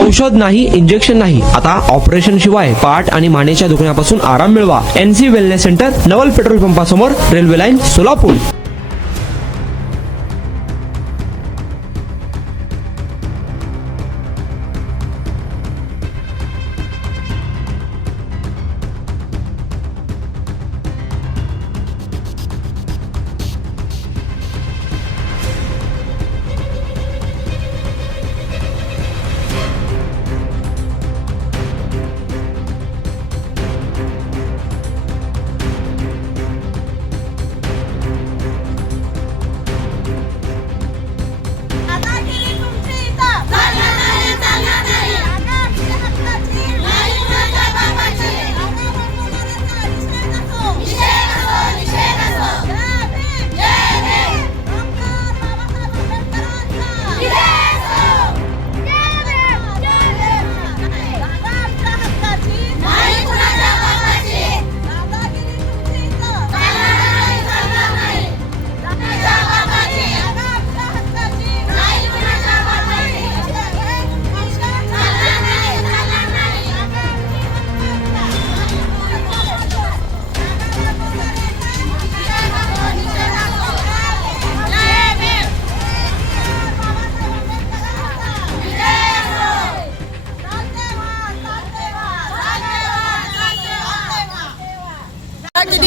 औषध नाही, इंजेक्शन नाही, आता ऑपरेशन शिवाय पाठ आणि मानेच्या दुखण्यापासून आराम मिळवा. NC wellness centre, Naval petrol पंपासमोर, रेल्वे लाईन, सोलापूर.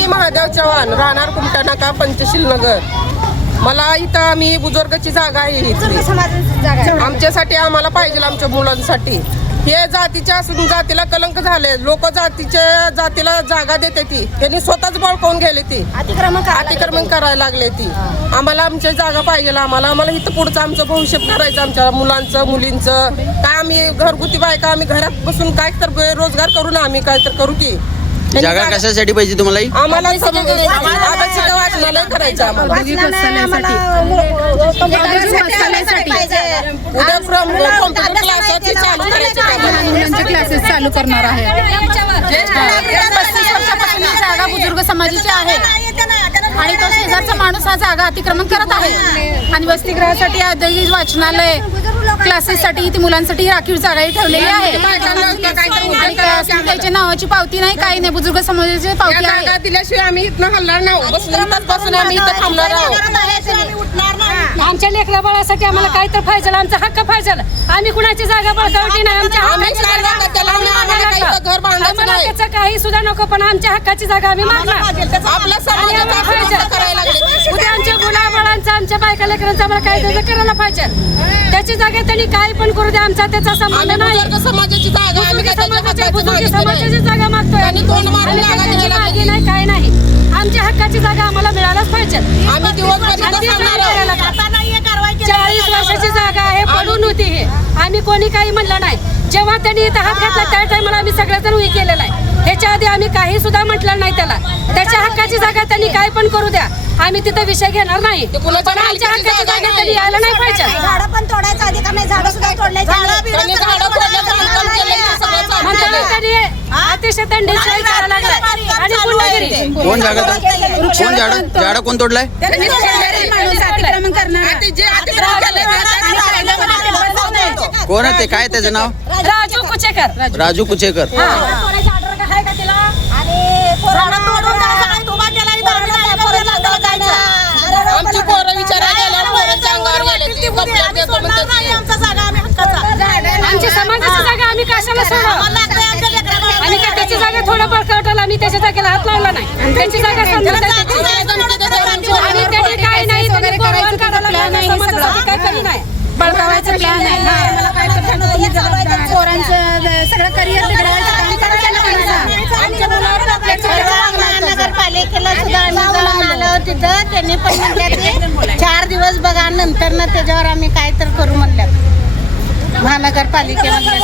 महादेव चव्हाण, राहणार कुमटा नाका, पंचशील नगर. मला इथं आम्ही बुजुर्गाची जागा आहे इथली. आमच्यासाठी आम्हाला पाहिजे, आमच्या मुलांसाठी. हे जातीच्या असून जातीला कलंक झाले. लोक जातीला जागा देते ती, त्यांनी स्वतःच बळकावून गेले ती, अतिक्रमण करायला लागले ती. आम्हाला आमच्या जागा पाहिजे. आम्हाला इथं पुढचं आमचं भविष्य करायचं, आमच्या मुलांचं मुलींचं. काय आम्ही घरगुती बायका, आम्ही घरात बसून काय तर रोजगार करू ना, आम्ही काय तर करू की. जागा कशासाठी पाहिजे तुम्हाला? आम्हाला वाचनालय करायचं, आम्हाला उद्या कॉम्प्युटर क्लासेस चालू करणार आहे. 35 वर्षापासून ही जागा बुजुर्ग समाजाची आहे आणि तो शेजारचा माणूस हा जागा अतिक्रमण करत आहे. आणि वसतिगृहासाठी आधी वाचनालय, क्लासेससाठी ती मुलांसाठी राखीव जागाही ठेवलेली आहे. त्याच्या नावाची पावती नाही, काही नाही. बुजुर्ग समाजाची पावती आहे. दिल्याशिवाय आम्ही इथं हलणार नाही. बसून आम्ही इथं थांबणार आहोत. आमच्या लेकरा बाळासाठी आम्हाला काय तर पाहिजे, आमचा हक्क पाहिजे. आम्ही कुणाची जागा बळकावली नाही. आमच्या घर बांधायचं नाही, त्याचं काही सुद्धा नको, पण आमच्या हक्काची जागा आम्ही मागणार. आपल्या उद्या आमच्या मुलाबाळांचं, आमच्या बायका लेकरांचं आम्हाला काय त्याचं करायला पाहिजे. त्याची जागा त्यांनी काही पण करू द्या, आमचा त्याचा संबंध नाही. समाजाची जागा, समाजाची जागा मागतोय, नाही काय नाही. आमच्या हक्काची जागा आम्हाला मिळायलाच पाहिजे. 40 वर्षाची जागा आहे, पडून होती. हे आम्ही कोणी काही म्हणलं नाही. जेव्हा त्यांनी इथं हात घातला त्या टायमाला आम्ही सगळ्याजण उभी केलेला आहे. ह्याच्या आधी आम्ही काही सुद्धा म्हटलं नाही त्याला. त्याच्या हक्काची जागा त्यांनी काय पण करू द्या, आम्ही तिथं विषय घेणार नाही. पण आमच्या हक्काची जागा त्यांनी यायला नाही पाहिजे. झाडं पण तोडायचं अधिकार नाही, झाडं सुद्धा तोडले. अतिशय थंडी करायला लागलाय. आणि गुंडगिरी. कोण झाड कोण तोडलाय? अतिक्रमण करणार. कोण आहे ते? काय त्याचं नाव? राजू कुचेकर. राजू कुचेकर. आमची पोरं विचारायला पोरांच्या अंगावर गेले. आमची समाजाची जागा आम्ही कशाला सोडू? आणि का त्याची जागा थोडं बळकवटलं, आम्ही त्याच्या जागेला हात लावला नाही. त्याची जागा आणि त्यांनी काय नाही, त्यांनी करायचं काढायला नाही. काय करी नाही, बळकावायचं प्लॅन आहे. पोरांचं सगळं करिअर बिघडवायचं काम महानगरपालिकेला सुद्धा आम्ही जाऊन आलो तिथं. त्यांनी पण म्हणले 4 दिवस बघा, नंतर ना त्याच्यावर आम्ही काय तर करू म्हणलं. महानगरपालिकेमध्ये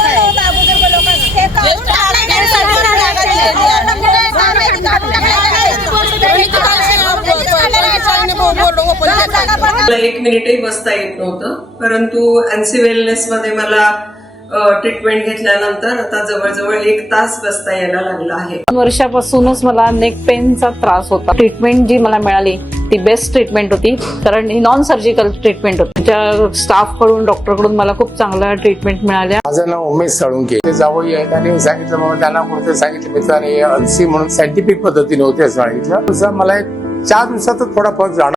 मला 1 मिनिटही बसता येत नव्हतं. परंतु NC वेलनेस मध्ये मला ट्रीटमेंट घेतल्यानंतर आता जवळजवळ 1 तास बसता यायला लागला आहे. 2 वर्षापासूनच मला नेक पेनचा त्रास होता. ट्रीटमेंट जी मला मिळाली ती बेस्ट ट्रीटमेंट होती, कारण ही नॉन सर्जिकल ट्रीटमेंट होती. त्या स्टाफ कडून, डॉक्टर कडून मला खूप चांगल्या ट्रीटमेंट मिळाल्या. माझं नाव उमेश साळुंके. ते जावई आहेत आणि सांगितलं बाबा त्यांना कुठे सांगितलं मित्राने अलसी म्हणून सायंटिफिक पद्धतीने होते सांगितलं. मला 4 दिवसातच थोडा फरक जाणवला.